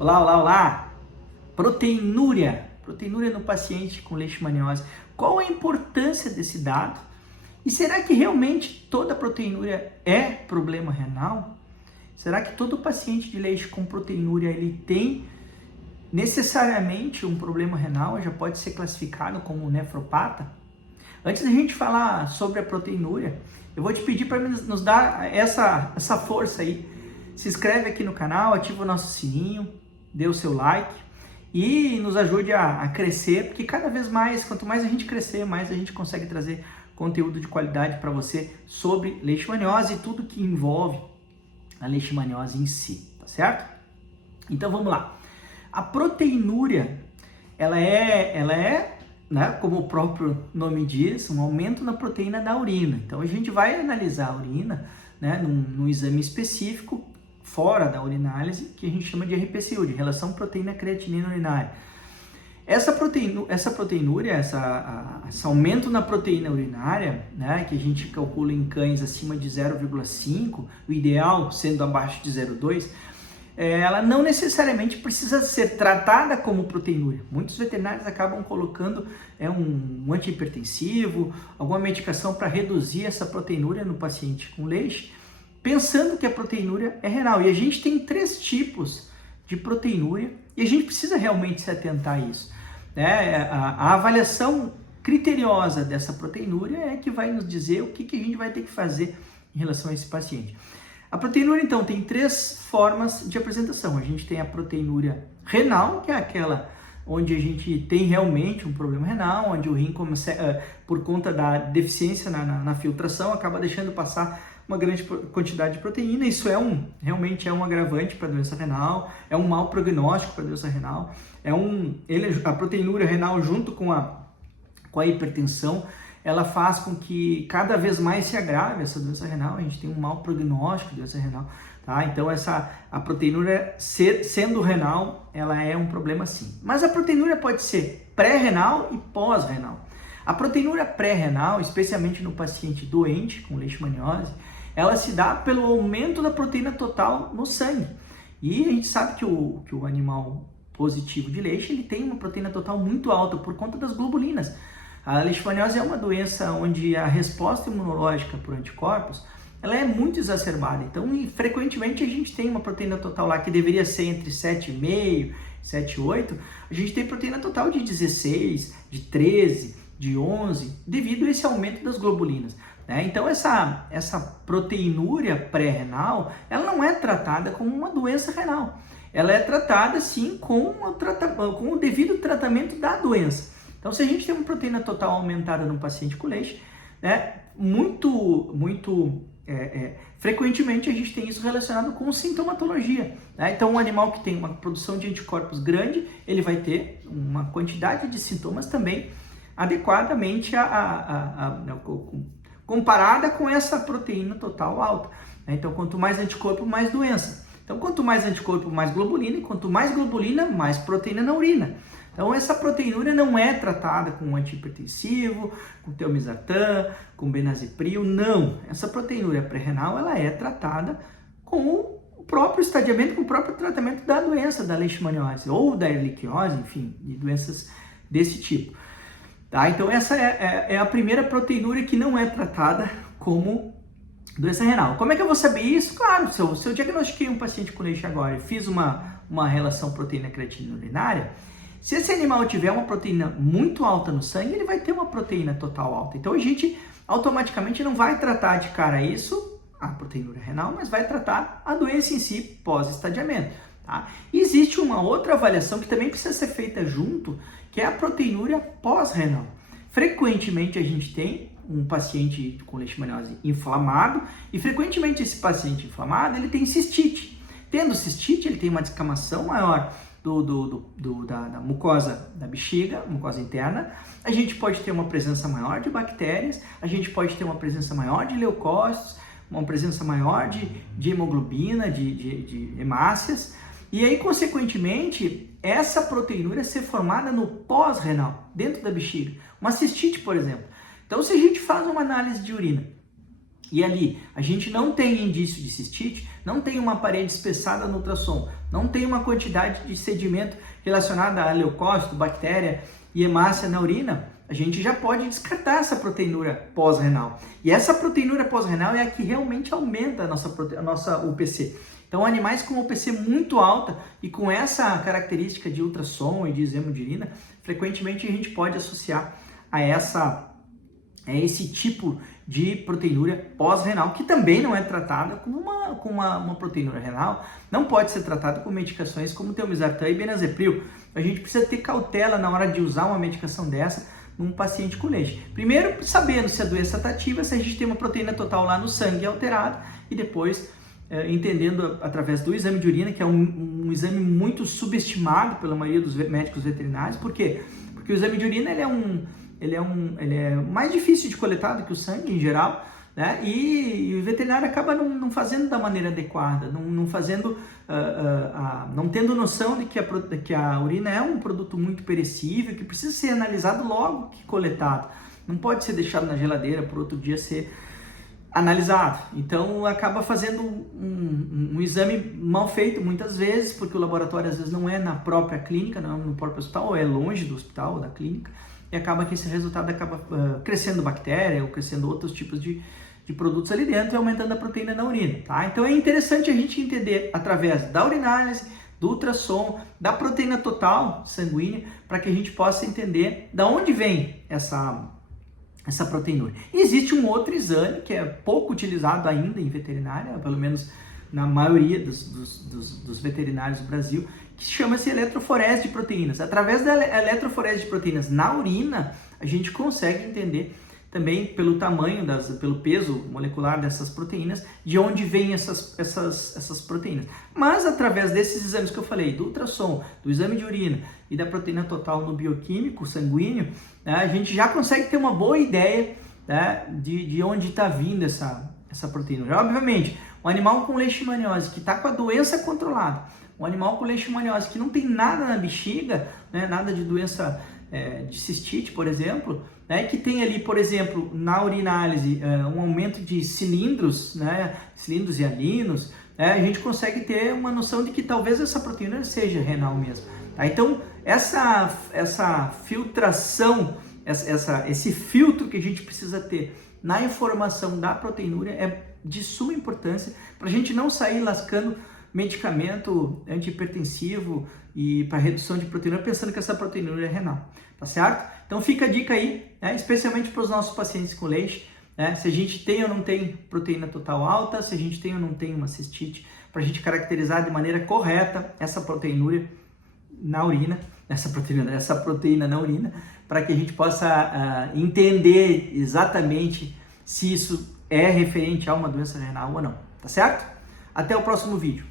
Olá, olá, olá! Proteinúria. Proteinúria no paciente com leishmaniose. Qual a importância desse dado? E será que realmente toda proteinúria é problema renal? Será que todo paciente de leite com proteinúria ele tem necessariamente um problema renal? Já pode ser classificado como nefropata? Antes da gente falar sobre a proteinúria, eu vou te pedir para nos dar essa força aí. Se inscreve aqui no canal, ativa o nosso sininho, dê o seu like e nos ajude a crescer, porque cada vez mais, quanto mais a gente crescer, mais a gente consegue trazer conteúdo de qualidade para você sobre leishmaniose e tudo que envolve a leishmaniose em si, tá certo? Então vamos lá. A proteinúria, ela é, né, como o próprio nome diz, um aumento na proteína da urina. Então a gente vai analisar a urina, né, num exame específico fora da urinálise, que a gente chama de RPCU, de relação proteína-creatinina urinária. Essa proteinúria, esse aumento na proteína urinária, né, que a gente calcula em cães acima de 0,5, o ideal sendo abaixo de 0,2, ela não necessariamente precisa ser tratada como proteinúria. Muitos veterinários acabam colocando um antihipertensivo, alguma medicação para reduzir essa proteinúria no paciente com leixe, pensando que a proteinúria é renal. E a gente tem 3 tipos de proteinúria e a gente precisa realmente se atentar a isso. A avaliação criteriosa dessa proteinúria é que vai nos dizer o que a gente vai ter que fazer em relação a esse paciente. A proteinúria, então, tem 3 formas de apresentação. A gente tem a proteinúria renal, que é aquela onde a gente tem realmente um problema renal, onde o rim, por conta da deficiência na filtração, acaba deixando passar uma grande quantidade de proteína. Isso realmente é um agravante para a doença renal, é um mau prognóstico para a doença renal. A proteinúria renal junto com a hipertensão, ela faz com que cada vez mais se agrave essa doença renal. A gente tem um mau prognóstico de doença renal, tá? Então a proteinúria sendo renal, ela é um problema sim. Mas a proteinúria pode ser pré-renal e pós-renal. A proteinúria pré-renal, especialmente no paciente doente com leishmaniose, ela se dá pelo aumento da proteína total no sangue. E a gente sabe que o animal positivo de leixe, ele tem uma proteína total muito alta por conta das globulinas. A leishmaniose é uma doença onde a resposta imunológica por anticorpos, ela é muito exacerbada. Então, frequentemente a gente tem uma proteína total lá que deveria ser entre 7,5, 7,8. A gente tem proteína total de 16, de 13, de 11, devido a esse aumento das globulinas. Então essa proteinúria pré-renal, ela não é tratada como uma doença renal. Ela é tratada sim com o devido tratamento da doença. Então se a gente tem uma proteína total aumentada no paciente com leixe, frequentemente a gente tem isso relacionado com sintomatologia. Então um animal que tem uma produção de anticorpos grande, ele vai ter uma quantidade de sintomas também adequadamente comparada com essa proteína total alta. Então, quanto mais anticorpo, mais doença. Então, quanto mais anticorpo, mais globulina, e quanto mais globulina, mais proteína na urina. Então, essa proteinúria não é tratada com antihipertensivo, com telmisartan, com benazepril, não. Essa proteinúria pré-renal, ela é tratada com o próprio estadiamento, com o próprio tratamento da doença da leishmaniose, ou da erliquiose, enfim, de doenças desse tipo. Tá? Então essa é a primeira proteinúria que não é tratada como doença renal. Como é que eu vou saber isso? Claro, se eu diagnostiquei um paciente com leixe agora e fiz uma relação proteína-creatinina urinária, se esse animal tiver uma proteína muito alta no sangue, ele vai ter uma proteína total alta. Então a gente automaticamente não vai tratar de cara isso, a proteinúria renal, mas vai tratar a doença em si pós-estadiamento. Tá? E existe uma outra avaliação que também precisa ser feita junto, que é a proteinúria pós-renal. Frequentemente a gente tem um paciente com leishmaniose inflamado e frequentemente esse paciente inflamado ele tem cistite. Tendo cistite, ele tem uma descamação maior da mucosa da bexiga, mucosa interna. A gente pode ter uma presença maior de bactérias, a gente pode ter uma presença maior de leucócitos, uma presença maior de hemoglobina, de hemácias. E aí, consequentemente, essa proteinúria ser formada no pós-renal, dentro da bexiga. Uma cistite, por exemplo. Então, se a gente faz uma análise de urina e ali a gente não tem indício de cistite, não tem uma parede espessada no ultrassom, não tem uma quantidade de sedimento relacionada a leucócito, bactéria e hemácia na urina, a gente já pode descartar essa proteinúria pós-renal. E essa proteinúria pós-renal é a que realmente aumenta a nossa UPC. Então, animais com UPC muito alta e com essa característica de ultrassom e de exame de urina, frequentemente a gente pode associar a esse tipo de proteinúria pós-renal, que também não é tratada com uma proteinúria renal, não pode ser tratada com medicações como telmisartan e benazepril. A gente precisa ter cautela na hora de usar uma medicação dessa num paciente com leite. Primeiro, sabendo se a doença está ativa, se a gente tem uma proteína total lá no sangue alterada, e depois entendendo através do exame de urina, que é um exame muito subestimado pela maioria dos médicos veterinários. Por quê? Porque o exame de urina ele é mais difícil de coletar do que o sangue em geral, né? E o veterinário acaba não fazendo da maneira adequada, não tendo noção de que a urina é um produto muito perecível, que precisa ser analisado logo que coletado. Não pode ser deixado na geladeira para outro dia ser analisado. Então acaba fazendo um exame mal feito muitas vezes, porque o laboratório às vezes não é na própria clínica, não é no próprio hospital, ou é longe do hospital ou da clínica, e acaba que esse resultado acaba crescendo bactéria ou crescendo outros tipos de produtos ali dentro e aumentando a proteína na urina, tá? Então é interessante a gente entender através da urinálise, do ultrassom, da proteína total sanguínea, para que a gente possa entender de onde vem essa proteinúria. E existe um outro exame que é pouco utilizado ainda em veterinária, pelo menos na maioria dos veterinários do Brasil, que chama-se eletroforese de proteínas. Através da eletroforese de proteínas na urina, a gente consegue entender também pelo tamanho, pelo peso molecular dessas proteínas, de onde vêm essas proteínas. Mas através desses exames que eu falei, do ultrassom, do exame de urina e da proteína total no bioquímico sanguíneo, né, a gente já consegue ter uma boa ideia, né, de onde está vindo essa proteína. Obviamente, um animal com leishmaniose que está com a doença controlada, um animal com leishmaniose que não tem nada na bexiga, né, nada de doença de cistite, por exemplo, né, que tem ali, por exemplo, na urinálise, um aumento de cilindros, né, cilindros hialinos, a gente consegue ter uma noção de que talvez essa proteína seja renal mesmo. Tá? Então, essa filtração, esse filtro que a gente precisa ter na informação da proteinúria é de suma importância para a gente não sair lascando medicamento antihipertensivo e para redução de proteína pensando que essa proteinúria é renal, tá certo? Então fica a dica aí, né, especialmente para os nossos pacientes com leite, né, se a gente tem ou não tem proteína total alta, se a gente tem ou não tem uma cistite, para a gente caracterizar de maneira correta essa proteinúria na urina, essa proteína na urina, para que a gente possa entender exatamente se isso é referente a uma doença renal ou não, tá certo? Até o próximo vídeo.